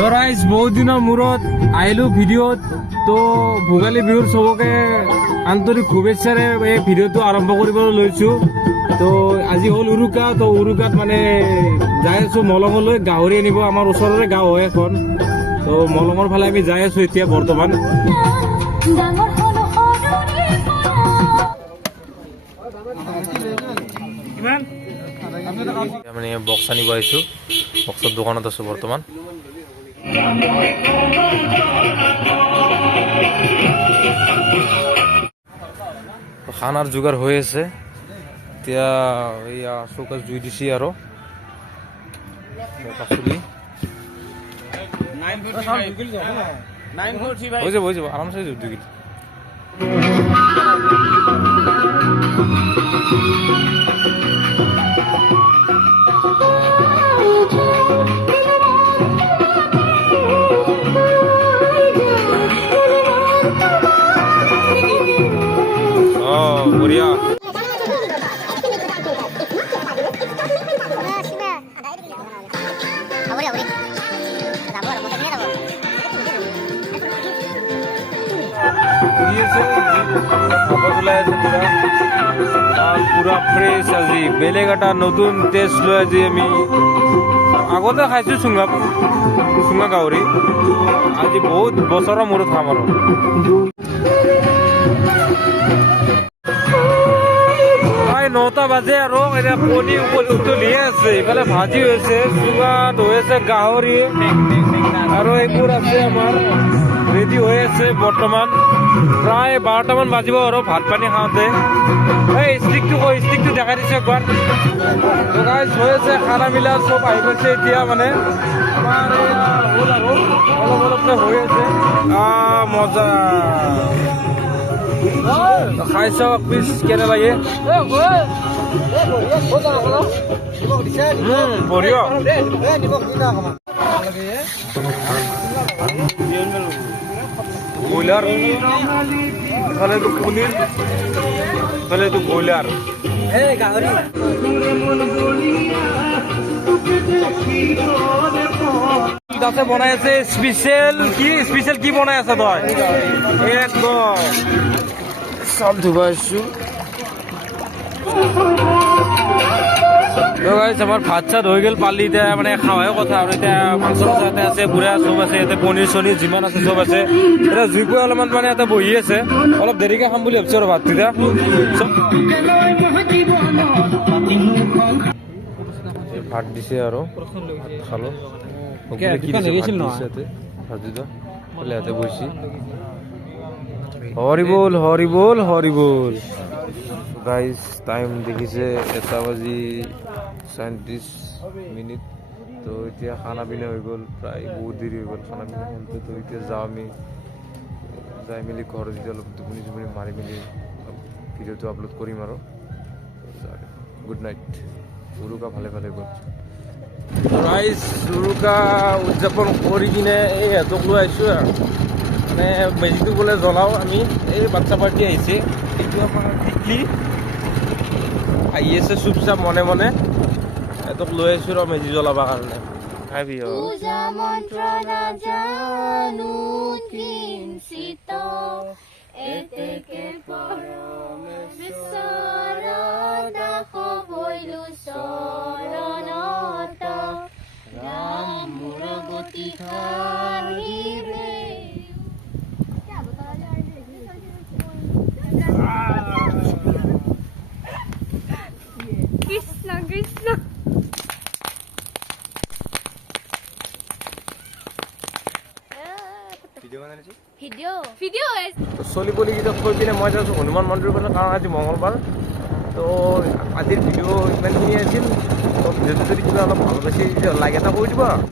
তো গাইজ বহুত দিনৰ মূৰত আহিলো ভিডিঅ'ত। তো ভোগালী বিহুৰ চবকে আন্তৰিক শুভেচ্ছাৰে এই ভিডিঅ'টো আৰম্ভ কৰিবলৈ লৈছোঁ। তো আজি হ'ল উৰুকা। তো উৰুকাত মানে যাই আছোঁ মলঙলৈ, গাহৰি আনিব। আমাৰ ওচৰৰে গাঁও হয় এখন। তো মলঙৰ ফালে আমি যাই আছোঁ এতিয়া বৰ্তমান। মানে বক্স আনিব আহিছোঁ, বক্সৰ দোকানত আছোঁ বৰ্তমান। খানাৰ যোগাৰ হৈ আছে এতিয়া। এয়া চৌকাত জুই দিছে আৰু পাচলি হৈ যাব আৰামছে 2 কিলো। বঢ়িয়া। পুরা ফ্রেশ আজি, বেলেগ এটা নতুন টেষ্ট লৈ আজি আমি আগতে খাইছোঁ চুঙা গাহৰি। আজি বহুত বছৰৰ মূৰত খাম আৰু। প্ৰায় 9টা বাজে আৰু এতিয়া কণী উতলিয়ে আছে, ইফালে ভাজি হৈছে, চুঙাত হৈ আছে গাহৰি আৰু এইবোৰ আছে আমাৰ ৰেডি হৈ আছে বৰ্তমান। প্ৰায় 12টামান বাজিব আৰু ভাত পানী খাওঁতে। এই ষ্টিকটো দেখাই দিছে একবাৰ। তো গাইজ হৈ আছে খানা মিলা, চব আহি পাইছে এতিয়া। মানে আমাৰ হ'ল আৰু অলপকে হৈ আছে। মজা খাই চাওক পিছ কেনে লাগে। বঢ়িয়া। ব্ৰইলাৰ, ইফালেতো পনীৰ, ইফালেতো ব্ৰইলাৰ। তাতে বনাই আছে স্পেচিয়েল কি বনাই আছে তই? একদম চব ধুবাইছো। আমাৰ ভাত চাত হৈ গ'ল পালি, এতিয়া মানে খাৱাই কথা আৰু। এতিয়া মাংস চাতে আছে, বুঢ়া চব আছে, ইয়াতে পনীৰ চনীৰ যিমান আছে চব আছে। এতিয়া জুইকুৱে অলপমান মানে ইয়াতে বহি আছে, অলপ দেৰিকে খাম বুলি ভাবিছোঁ আৰু ভাত তেতিয়া ভাত দিছে আৰু খালোঁ। ইয়াতে বহিছে। হৰি বল হৰি বল হৰি বল। গাইজ টাইম দেখিছে 1:37। তো এতিয়া খানা পিনা হৈ গ'ল, প্ৰায় বহুত দেৰি হৈ গ'ল খানা পিনা হওঁতে। তো এতিয়া যাওঁ আমি, যাই মেলি ঘৰত যেতিয়া অলপ টোপনি মাৰি মেলি ভিডিঅ'টো আপলোড কৰিম আৰু। Good night. উৰুকা ভালে ভালে গ'ল। ৰাইজ উৰুকা উদযাপন কৰি কিনে এই সিহঁতক লৈ আহিছোঁ আৰু। মানে মেজিটো বোলে জ্বলাওঁ আমি। এই বাচ্চা পাৰ্টি আহিছে, এইটো আমাৰ টিকলি আহি আছে চুপচাপ মনে মনে। সিহঁতক লৈ আহিছোঁ আৰু মেজি জ্বলাবৰ কাৰণে। খাবি কৃষ্ণ ভিডিঅ' চলি পলিকেইটাক থৈ পিনে মই যাইছোঁ হনুমান মন্দিৰৰ ফালে, কাৰণ আজি মঙলবাৰ। তো আজিৰ ভিডিঅ' ইমানখিনি আছিল। তো ভিডিঅ'টো যদি কিবা অলপ ভাল পাইছে লাইক এটা কৰি দিব।